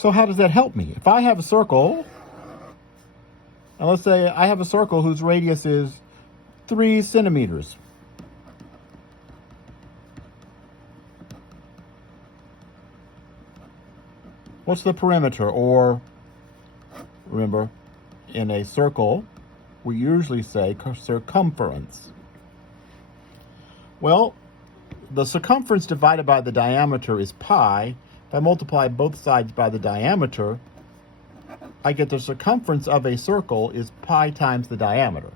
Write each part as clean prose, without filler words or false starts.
So how does that help me? If I have a circle, and let's say I have a circle whose radius is 3 centimeters. What's the perimeter? Or, remember, in a circle, we usually say circumference. Well, the circumference divided by the diameter is pi. If I multiply both sides by the diameter, I get the circumference of a circle is pi times the diameter.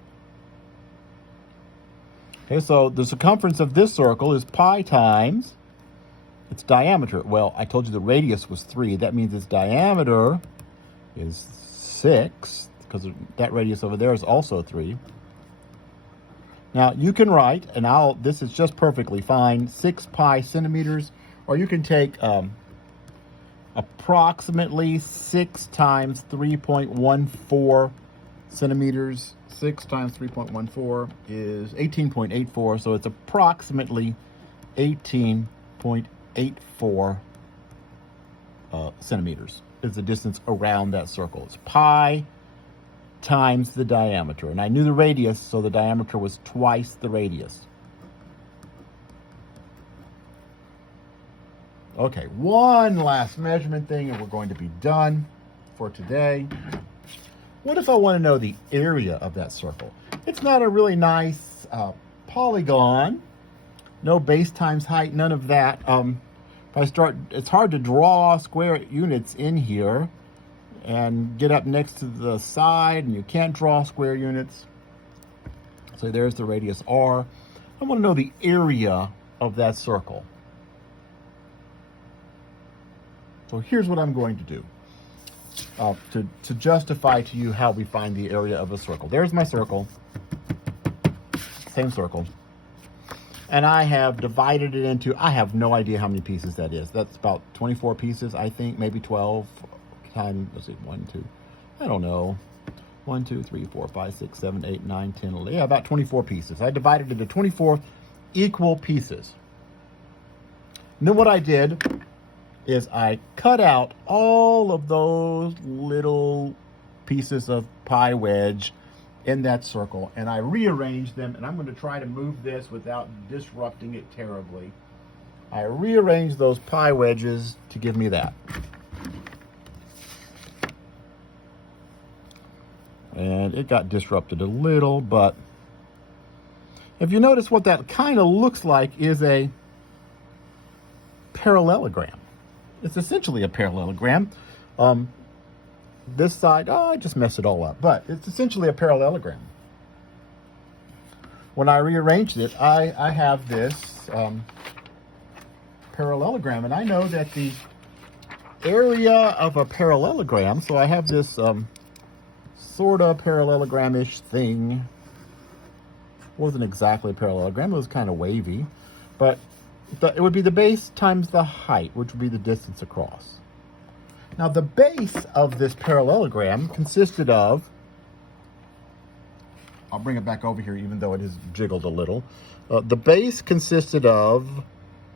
Okay, so the circumference of this circle is pi times its diameter. Well, I told you the radius was 3. That means its diameter is 6, because that radius over there is also 3. Now, you can write, and this is just perfectly fine, 6 pi centimeters, or you can take approximately 6 times 3.14 centimeters. 6 times 3.14 is 18.84, so it's approximately 18.84 centimeters is the distance around that circle. It's pi times the diameter. And I knew the radius, so the diameter was twice the radius. Okay, one last measurement thing, and we're going to be done for today. What if I want to know the area of that circle? It's not a really nice polygon. No base times height, none of that. It's hard to draw square units in here and get up next to the side, and you can't draw square units. So there's the radius r. I want to know the area of that circle. So here's what I'm going to do to justify to you how we find the area of a circle. There's my circle, same circle. And I have divided it into, I have no idea how many pieces that is. That's about 24 pieces, I think, maybe 12 times, let's see, 1, 2, I don't know. 1, 2, 3, 4, 5, 6, 7, 8, 9, 10, 11, yeah, about 24 pieces. I divided it into 24 equal pieces. And then what I did is I cut out all of those little pieces of pie wedge in that circle, and I rearranged them, and I'm going to try to move this without disrupting it terribly. I rearranged those pie wedges to give me that. And it got disrupted a little, but if you notice, what that kind of looks like is a parallelogram. It's essentially a parallelogram. This side, I just messed it all up, but it's essentially a parallelogram. When I rearranged it, I have this parallelogram, and I know that the area of a parallelogram, so I have this sort of parallelogram-ish thing. Wasn't exactly a parallelogram, it was kind of wavy, but it would be the base times the height, which would be the distance across. Now, the base of this parallelogram consisted of, I'll bring it back over here even though it is jiggled a little. The base consisted of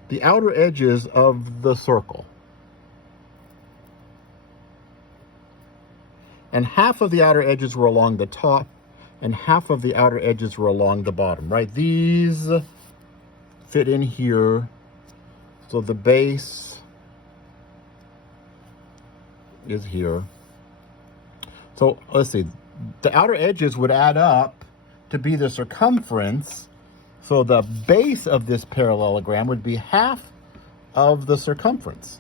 the outer edges of the circle. And half of the outer edges were along the top, and half of the outer edges were along the bottom, right? These fit in here. So the base is here. So let's see, the outer edges would add up to be the circumference. So the base of this parallelogram would be half of the circumference,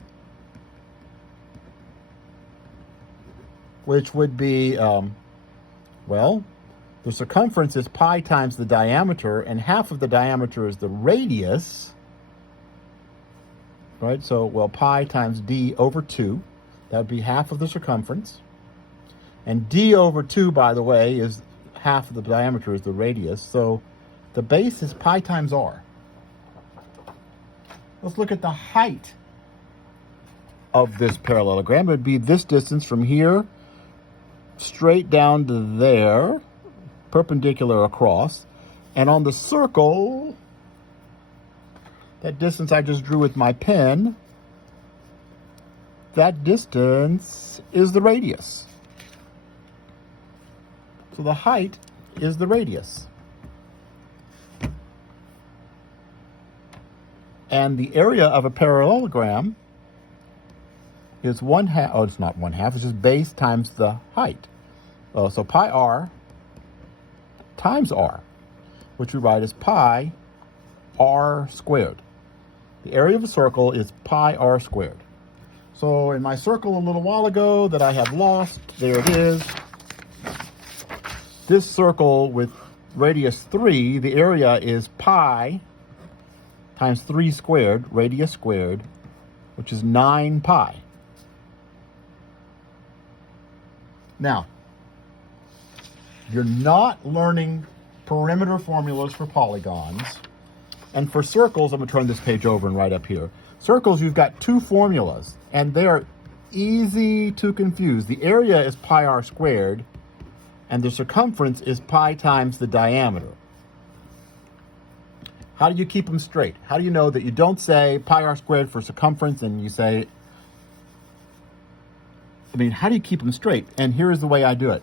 which would be, well, the circumference is pi times the diameter, and half of the diameter is the radius, right? So, well, pi times d over 2. That would be half of the circumference. And d over 2, by the way, is half of the diameter is the radius. So the base is pi times r. Let's look at the height of this parallelogram. It would be this distance from here straight down to there, perpendicular across. And on the circle, that distance I just drew with my pen, that distance is the radius. So the height is the radius. And the area of a parallelogram is 1/2, oh, it's not 1/2, it's just base times the height. So pi r times r, which we write as pi r squared. The area of a circle is pi r squared. So in my circle a little while ago that I have lost, there it is. This circle with radius 3, the area is pi times 3 squared, radius squared, which is 9 pi. Now, you're not learning perimeter formulas for polygons. And for circles, I'm going to turn this page over and write up here. Circles, you've got 2 formulas, and they are easy to confuse. The area is pi r squared, and the circumference is pi times the diameter. How do you keep them straight? How do you know that you don't say pi r squared for circumference and you say, how do you keep them straight? And here's the way I do it.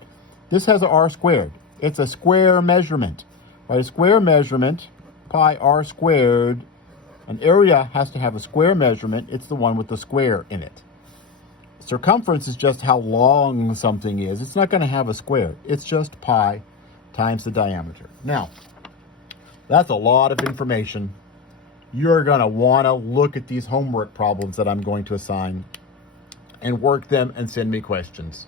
This has a r squared. It's a square measurement. Right? A square measurement, pi r squared, an area has to have a square measurement. It's the one with the square in it. Circumference is just how long something is. It's not going to have a square. It's just pi times the diameter. Now, that's a lot of information. You're going to want to look at these homework problems that I'm going to assign and work them and send me questions.